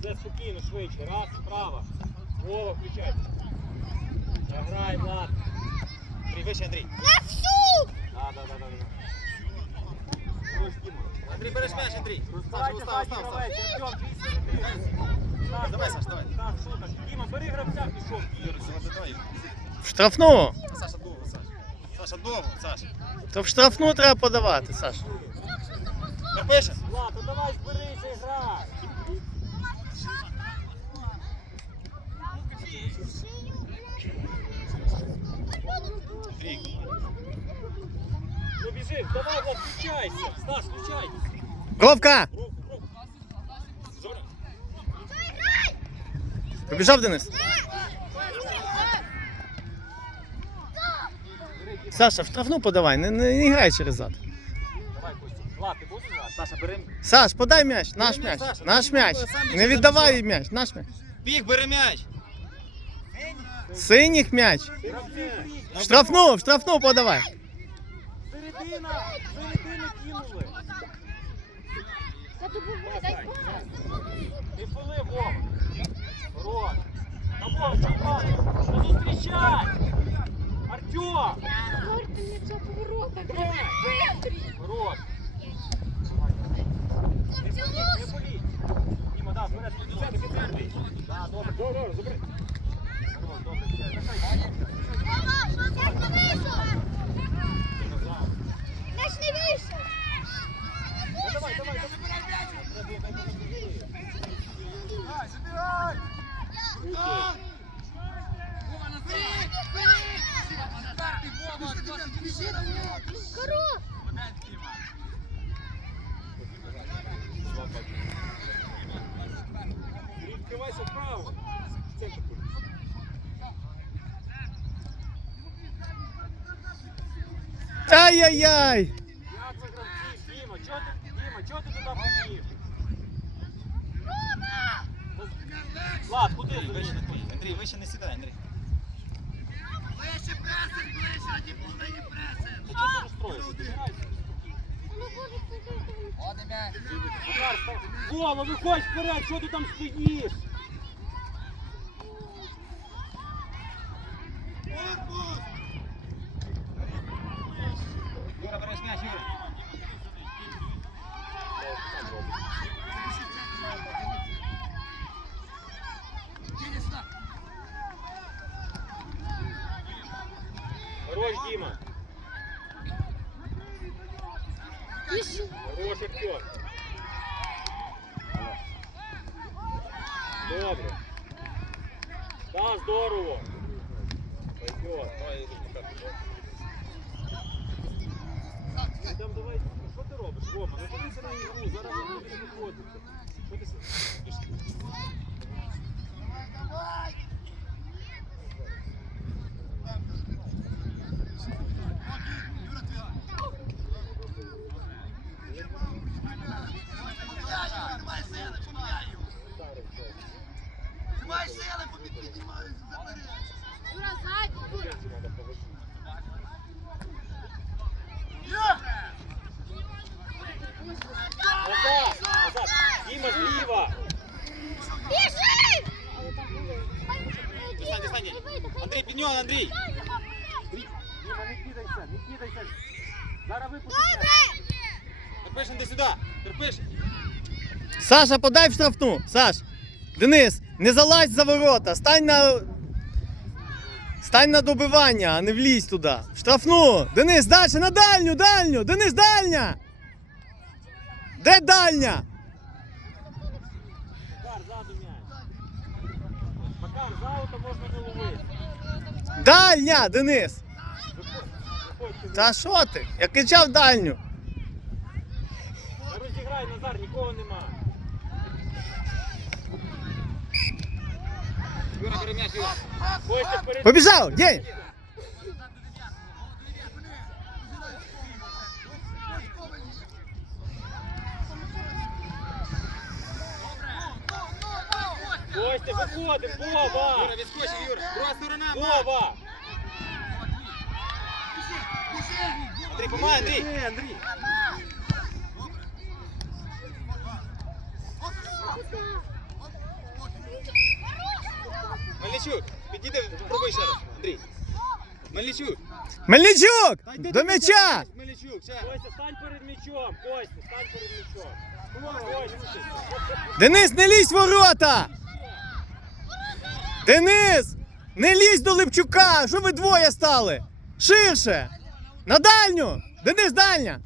Все спокійно, швидше. Раз, справа. Вова, включай. Грай, Влад. Андрій, вище, Андрій. На всю! Да, да, да, да, да. Андрій, береш м'яч, Андрій. Саша, устав, устав, Давай, Саш, давай. Саш, що так? Діма, бери гравця, пішов. Юрій, давай. В штрафну. Саша довго, Саша. Саша довго, Саша. То в штрафну треба подавати, Саш. Напише? Влад, ну давай зберися і грай. Ну біжи, давай, включайся. Стас, включайся. Ровка! Побіжав Денис. Саша, в штрафну подавай, не, не, не грай через зад. Давай, Костя. Влад, ти будеш грати? Саша, бери. Саш, подай м'яч, наш Бери м'яч, м'яч, Саша, наш м'яч. м'яч, Не м'яч, віддавай сам м'яч, наш м'яч. Біг, бери м'яч. Синіх м'яч. В штрафну, в штрафну подавай. Середина. Середину кинули. Та дай пас. Не фоли, Вова. Хорош. На Влад. Ну зустрічай. Артем. Хорош. Не боліть. Діма, да, вперед, в центр, в центрі. Да, добре, добре, добре, забери. Хорош, добре, все, нехай. М'яч не вийшов. Ну, давай, давай, давай. Коров. Відкривайся вправо. В центр будь. Ай-яй-яй! Як це гравці? Діма, чого ти, Діма, чого ти туди побіг? Влад, куди? Вище, не Андрій. Андрій, вище не сідай, Андрій. Ти чого ти розстроївся? Ти грайся. Макар, став. Вова, виходь вперед, що ти там стоїш? Юра, береш м'яч, Юра. Хорош, Діма. Хорош, актер. Добре. Да, здорово. Пойдет. Давай, Макар. Ну, Там давай, що ти робиш, Рома? Не дивися на ігру, зараз не будеш виходити. Що ти с- Юра, ззаді. П'ятці надо поводити. Назад! Назад! Діма, зліва! Біжи! Дій. Андрій, під нього, Андрій. Діма, не кидайся, не кидайся. Зараз випустиш. Терпиш, Андрій, сюди. Терпиш. Саша, подай в штрафну. Саш. Денис, не залазь за ворота. Стань на. Стань на добивання, а не влізь туди. В штрафну. Денис, далі, на дальню, дальню. Денис, дальня. Де дальня? Макар, ззаду м'яч. Макар, за ауто можна не ловити. Дальня, Денис. Та що ти? Я кричав дальню. Розіграй, Назар, нікого нема. Юра, бери м'яч, Юра. Побіжав, день. Костя, виходимо, Вова! Юра, відскочив, Юра. Друга сторона. Вова! Андрій, помагай, Андрій. Андрій. Мельничук, підійди, пробуй ще раз. Андрій. Мельничук. Мельничук! До м'яча! Мельничук, ще. Костя, стань перед м'ячом. Костя, стань перед м'ячом. Костя. Денис, не лізь в ворота! Денис! Не лізь до Липчука! Що ви двоє стали? Ширше! На дальню! Денис, дальня!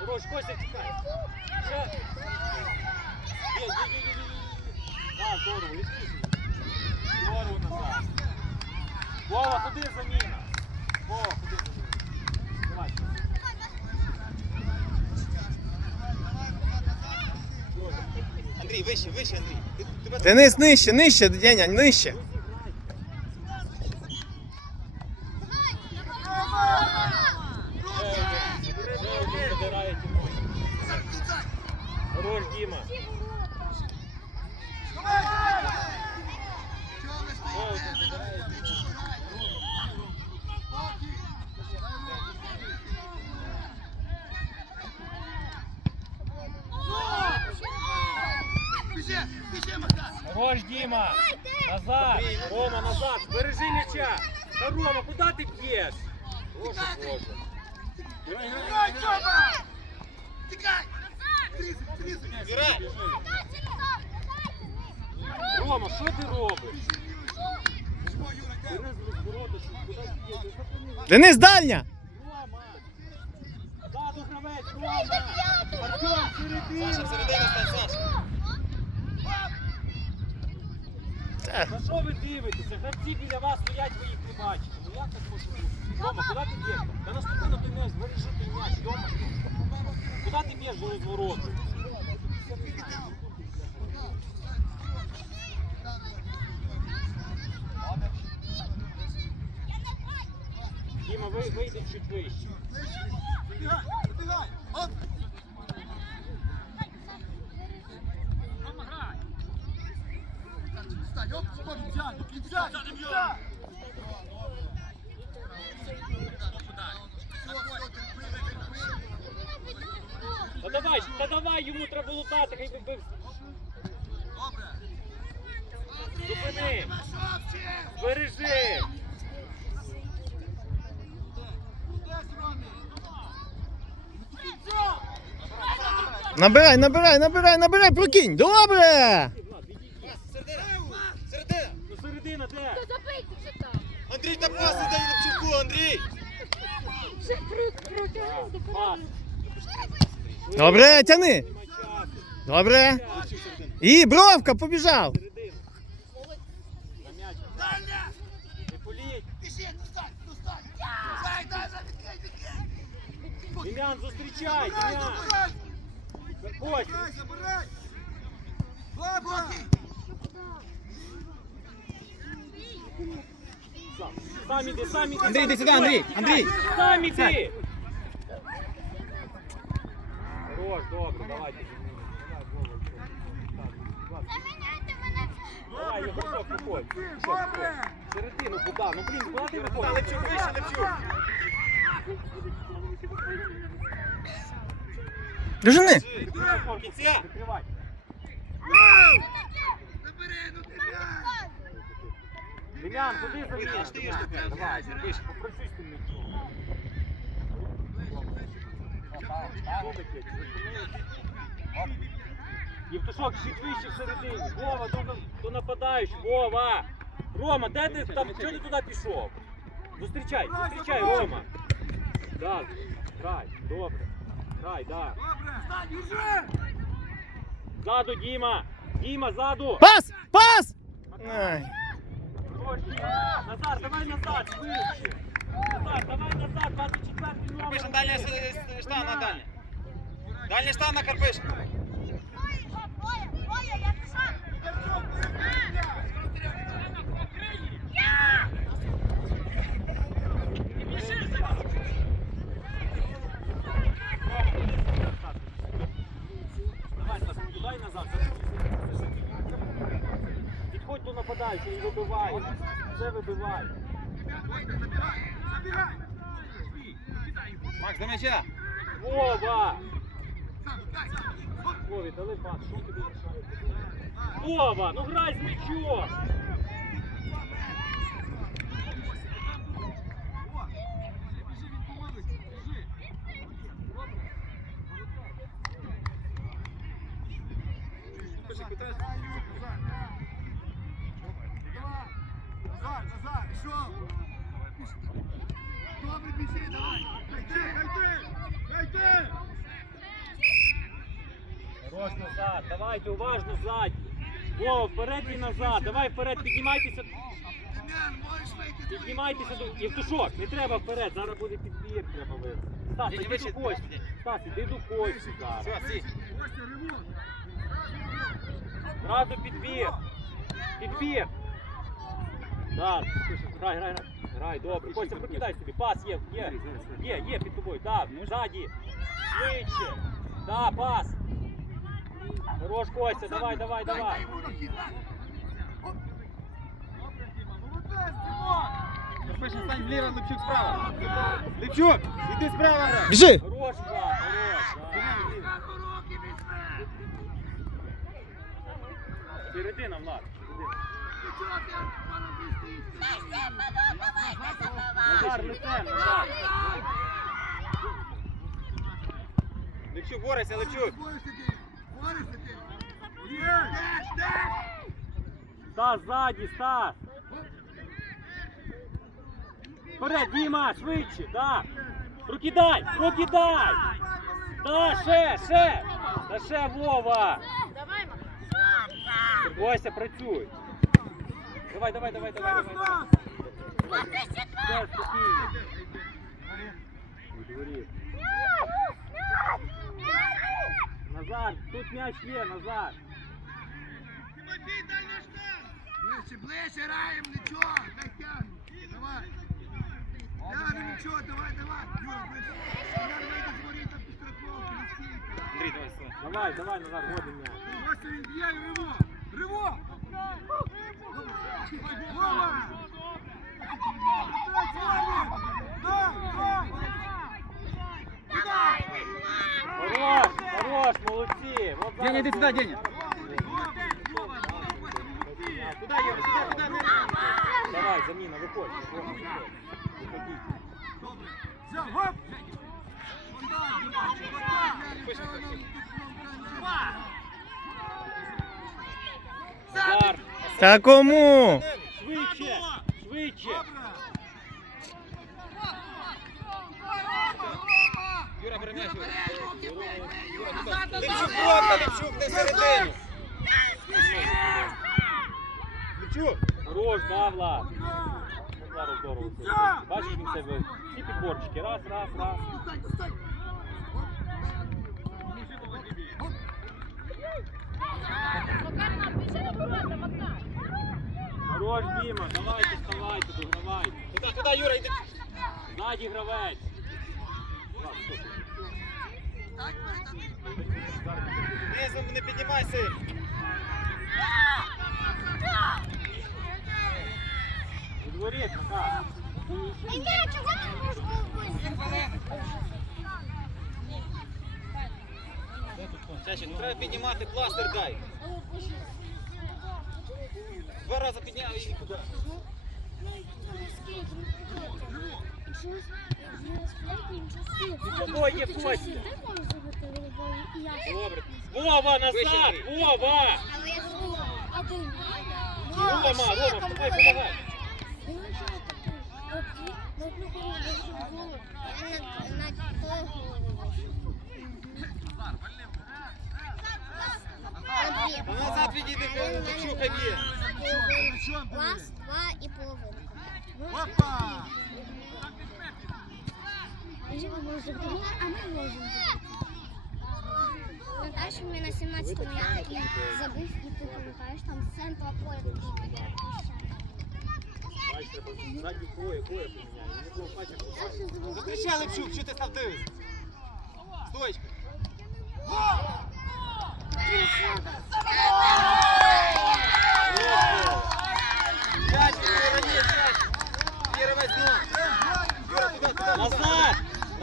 Хорош, Костя, тікай. Здорово, літи. Здорово назад. Вова, ходи заміна. Вова, ходи заміна. Давай. Андрій, вище, вище, Андрій. Тебе Денис, нижче, нижче, Деня, нижче. Забирає Тимур. Давай, Діма. Хорош, Діма! Назад! Рома, назад! Бережи м'яча! Та Рома, куди ти б'єш? Боже, Боже. Юра, Рома, що ти робиш? Що? Денис, дальня! Рома! Ззаду гравець, Рома! Артем, середина! Саша, всередину стань, Саша. Та, На що ви дивитеся? Гравці біля вас стоять, ви їх не бачите. Ну як так може бути? Рома, куди ти б'єш? Та наступи на той м'яч, бережи той м'яч, Рома. Куди ти б'єш до розвороту? Діма, ви, вийди чуть вище. Та давай, та давай, йому треба лутати, хай би бив. Зупини! Бережи! набирай, набирай, набирай, набирай, прокинь! Добре! Середина. Середина. Ну середина де? Забийте вже там. Андрій, та пас дай Левчуку, Андрій. Вже крут, крут. Пас. Добре, тяни! Нема часу. Добре. Левчук, середина. І бровка побіжав! Середину. На м'яч. Не політь. Дем'ян, зустрічай, Дем'ян. Ось. Сам. Сам іди, сам іди. Андрій, сам іди сюди, іди. Андрій, Андрій. Сам іди. Хорош, добре, давайте. Заміняйте мене. Давай, Єгорчок, виходь. Середину, куди? Ну, блін, куди ти виходиш? Левчук, вище. Дожини! В Дем'ян, куди Ой, заміна? ти ж ти є ж таке. Давай, зробиш, попрацюй з тим м'ячом. Євтушок, чуть вище всередині. Вова, до, до нападаючий. Вова! Рома, де ти там? Чого ти туди пішов? Зустрічай, зустрічай, Рома. Да, грай, добре. Грай, да. Ззаду, Діма! Діма, ззаду! Пас! Пас! Ай. Назар, давай назад, швидше! Назар, давай назад, 24 номер. Карпишин, дальня штана, дальня. Дальня штана, Карпишин. Підходь до нападаючого і вибивай. Це вибивай. Макс, до м'яча. Вова! Вові, дали пас, що тобі мішає? Вова, ну грай з м'ячом! Назар, Назар, що? Добре, біжи, давай. Гайди, гайди, гайди. Хорош давайте уважно ззаді. Вова, вперед і назад, давай вперед, піднімайтеся. Піднімайтеся до Євтушок, не треба вперед, зараз буде підбір, треба вийти. Стас, Ні, іди вище, до Кості. вище. Стас, іди до Кості зараз. Все, сі. Зразу підбір. Підбір. Так, грай, грай, грай. Грай, добре. Костя, прокидай собі. Пас є, є. Є, є під тобою. Так, ззаді. Швидше. Так, пас. Хорош, Костя, давай, давай, давай. Перший стань вліво, Липчук справа. Липчук, іди справа. Біжи! Хорош, пас, хорош. да. Середина, Влад. Назар, лицем, Назар. Липчук, борися, Липчук. Стас, ззаді, Стас. Вперед, Діма, швидше, так. Прокидай, прокидай. Да, ще, ще. Та ще, Вова. Давай, Макс. Бойся, працюй. Давай, давай, давай, давай, давай. Все, спокійно. У Назар, тут м'яч є, Назар. Ближче, ближче граємо, нічого, дай тягну. Давай. Тягну, нічого, давай, давай. Юра, ближче. Юра, вийде з воріт, там підстраховки, не стійка. Андрій, давай, стой. Давай, давай, Назар, годин м'яч. Вася, він б'є, і риво. Риво. Вова. Давай, Хорош, хорош, молодці. Вот Деня, зараз сюди. Деня. Куда, Юра, сюда, сюда, Давай, заміна, виходь. Виходіть. Все, гоп. Назар, Та кому? швидше, швидше. Юра, бери м'яч, Юра. Юра, туди. Липчук, просто, не всередині. Липчук. Хорош. Ну, Зараз здорово. Бачиш, він себе. Всі підборчики. Раз, раз, раз. Хорош, Діма, давайте, вставайте, догравайте. Туди, туди, Юра, йди. Ззаді гравець. Влад. Низом не піднімайся. У дворі, Макар. Ні, чого не можеш Чаще, ну треба піднімати, пластир дай. Два рази підняв і туди. Вова, назад! Вова! Рома, Рома, вставай, помагай. Ну, назад відійди, Липчук, хай. Раз, два і половина. Опа. А ми можемо. Пам'ятаєш, у мене на 17-му я такий забив, і ти пам'ятаєш, там з центра поля такий. Закричай, Липчук, що ти став дивишся? Стоечка. П'ять, раніше.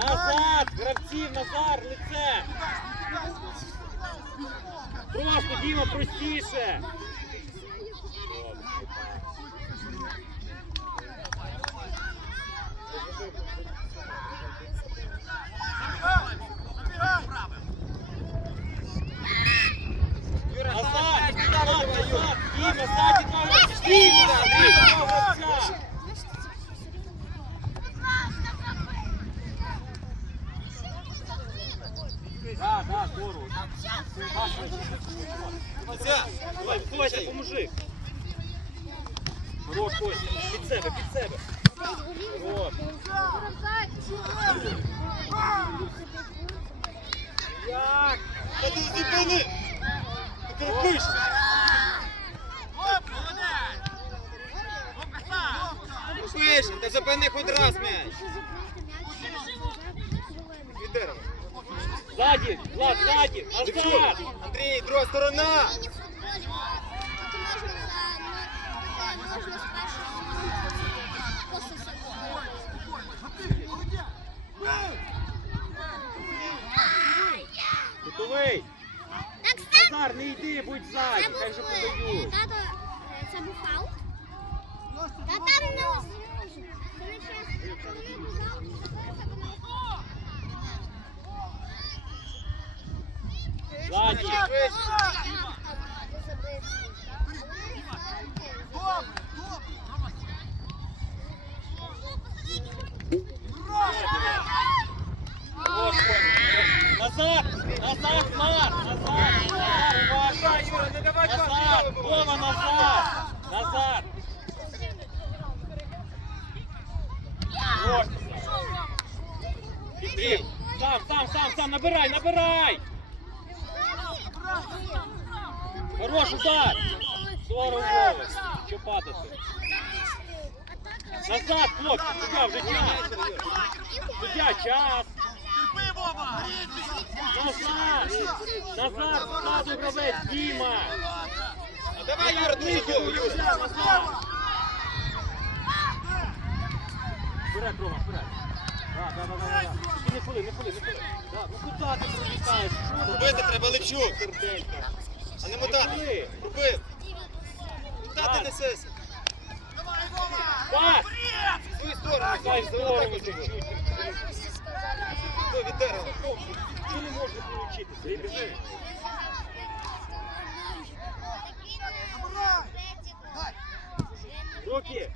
Назад! Гравців, назад, лице! Просто, Діма, простіше! Як? Та ти зупини! Ти терпиш! Пиш, та зупини хоч раз м'яч. Від дерева. Ззаді, Влад, ззаді, назад. Андрій, друга сторона! Так, не йди, будь ззаді, хай же е, подають. тато, е, це був фаул? Та там не не вони. Ззаді. Назад, назад, Влад, назад, назад, уважай, Юра, не давай Назад, Вова, назад, назад. Хорош. Іди. Сам, сам, сам, сам, набирай, набирай. Хорош удар. Здорово, Вова. Що падати? Назад, хлопці, суддя, вже час. Суддя, час. Назад! Назад! Ззаду гравець, Діма! А давай, Юра, дуже голову, Юра! Суддя, назад! Вперед, Рома, вперед! Да, да, да, да, да. Тільки не холи, не холи, не холи. Да, ну куди ти пролітаєш? Що ти Робити треба Левчук, серденько? а не Не мотати. холи. Роби. Куди ти несешся? Пас! В свою сторону. Дай Дай здорово чуть-чуть. від дерева. Ти не можеш включитися, і біжи. Руки!